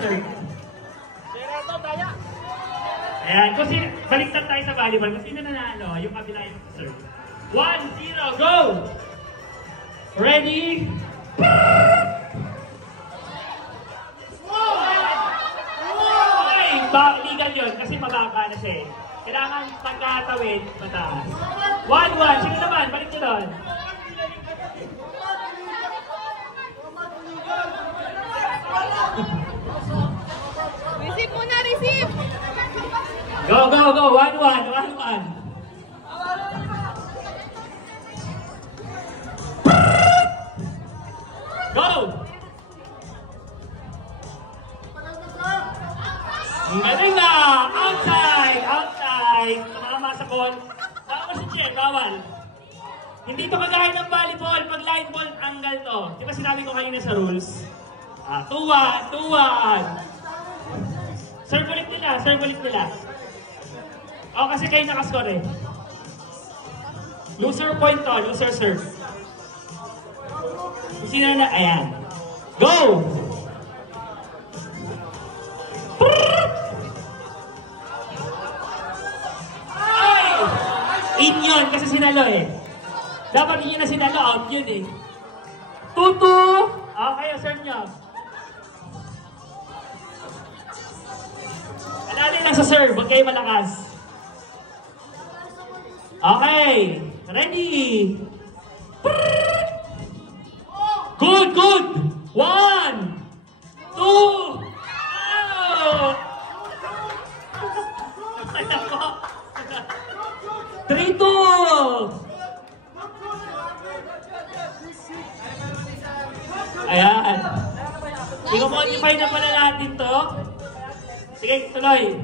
serve. Ayan, kasi baliktad tayo sa volleyball. Kung sino nanalo, yung kabila yung serve. 1-0, go! Ready? Okay, legal yun kasi mababa na siya eh. Kailangan pagkatawid, mataas. 1-1, sige naman, balik nyo doon. Receive muna, receive! Go, go, go! 1-1, 1-1. Go! Ang galing na! Outside! Outside! Tumama sa ball. Tama si Che, bawal. Hindi ito kagaya ng volleyball. Pag line ball, angle to. Di ba sinabi ko kanina sa rules? 2-1, 2-1. Serve ulit nila, serve ulit nila. O, kasi kayo nakascore eh. Loser point to, loser serve. Sino na? Ayan. Go! Ay! In yun, kasi sinalo eh. Dapat yun na sinalo, out yun eh. 2-2! Okay, serve nyo. Alanin lang sa serve, huwag kayo malakas. Okay, ready! Good, good! 1, 2, oh! 3-2! Ayan. I-modify na pala natin to. Sige, tuloy.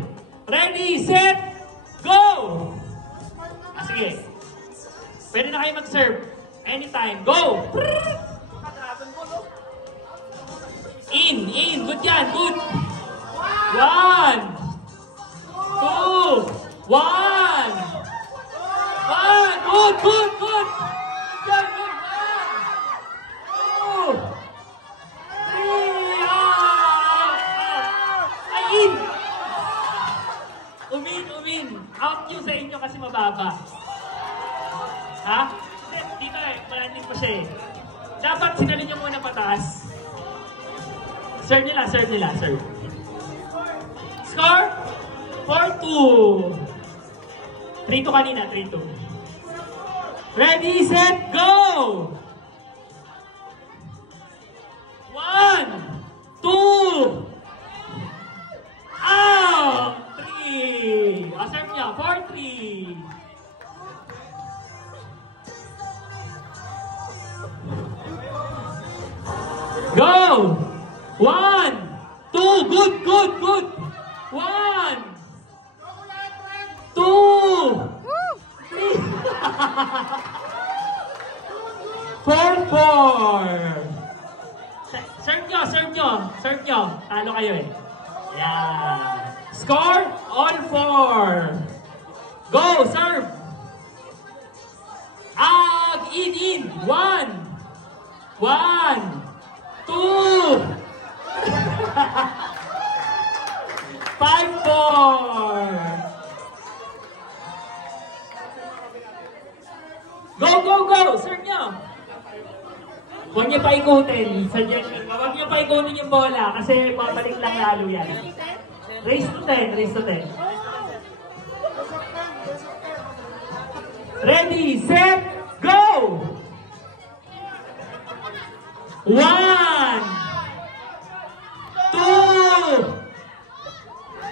Ready, set, go! Sige. Pwede na kayo mag-serve. Anytime. Go! In, in. Good yan, good. 1, 2, 1. 1. Good, good, good. Good, good. 1, 2, 3. Ay, in. Umin, umin. Out nyo sa inyo kasi mababa. Ha? Dito eh, malanding pa siya eh. Dapat sinalin nyo muna pataas. Serve nila, serve nila, serve. Score? 4-2. 3-2 kanina, 3-2. Ready, set, go! 1, 2, out! 3. Serve niya, 4-3. Go! 1, 2, good, good, good. 1, 2, 3. 4-4. Serve nyo, serve nyo, serve nyo. Talo kayo eh. Yeah. Score, all 4. Go, serve. In. 1, 1, 2. 5-4. Go, go, go! Serve nyo! Huwag nyo paikutin. Suggestion. Huwag nyo paikutin yung bola kasi babalik lang lalo yan. Race to 10. Race to 10. Ready, set, go! 1, 2.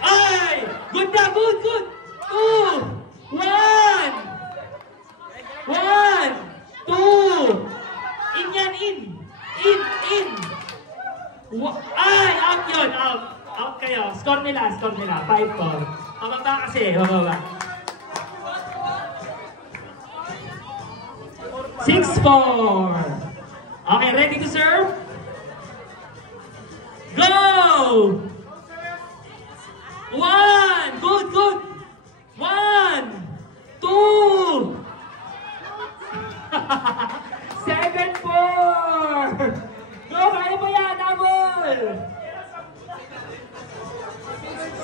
Ay! Good na! Good, good! 2, 1. 1, 2. In yan, in! In! Ay! Out yun! Out! Out kayo. Score nila, score nila. 5-4. Mababa kasi, mababa. 6-4. Okay, ready to serve? Go! 1! Good, good! 1, 2. 7-4. Go, kaya mo yan, double!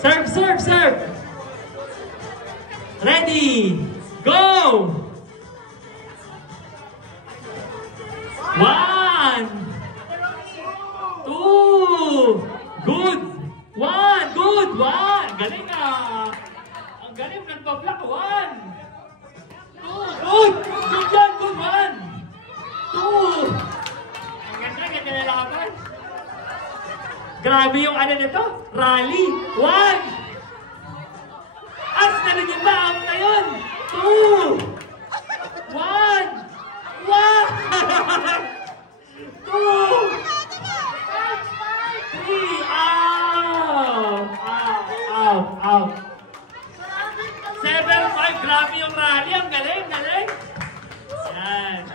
Serve, serve, serve. Ready. Go. 1, 2. Good. 1, good. 1. Galing ah. Ang galing, nagpa-block. 1. 2. Good. Good yan, good. 1. 2. Ang ganda, ganda na laban. Grabe yung ano nito. Rally. 1. As na rin yung baam na yun. 2. 1. 1. 2. 3. Out. Out. Out. 7-5. Grabe yung rally. Ang galing. Galing. Yan.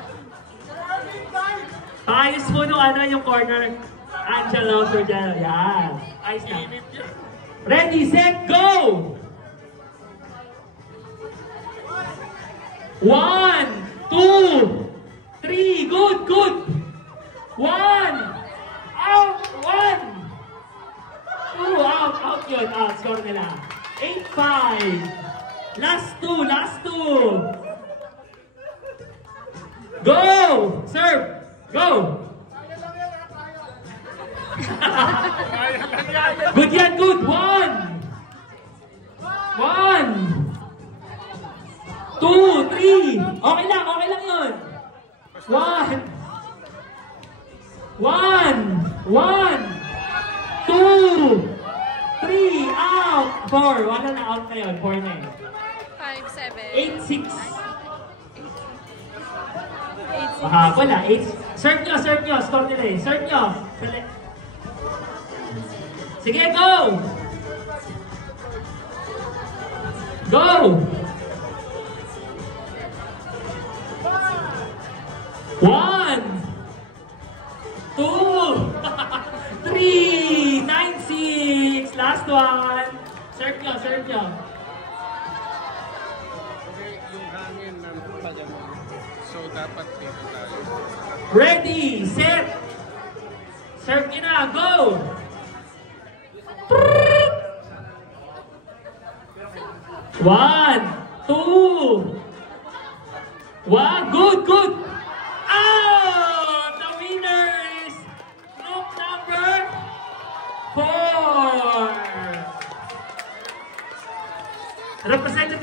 Ayos mo nung ano yung corner. Angelo Surgelo. Yan. Ayos na. Ready, set, go! 1, 2, 3. Good, good. 1. Out. 1. 2. Out. Out yun. Out. Score nila. 8-5. Last 2. Last 2. Go! Serve. Go! Good yan. Good. 1. 1. 2, 3. Okay lang. Okay lang yun. 1. 1. 2. 3. Out. 4. Wala na out na yun. 4 na yun. 5, 7. 8-6. Wala. 8. Serve nyo. Serve nyo. Score nila eh. Serve nyo. Sige, go! Go! 1, 2, 3, 9-6. Last one. Serve nyo, serve nyo. Yung hangin ng pagano. So, dapat dito tayo. Ready, set. Serve nyo na, go! 1, 2. 1, good, good. Out! The winner is group number 4. Representative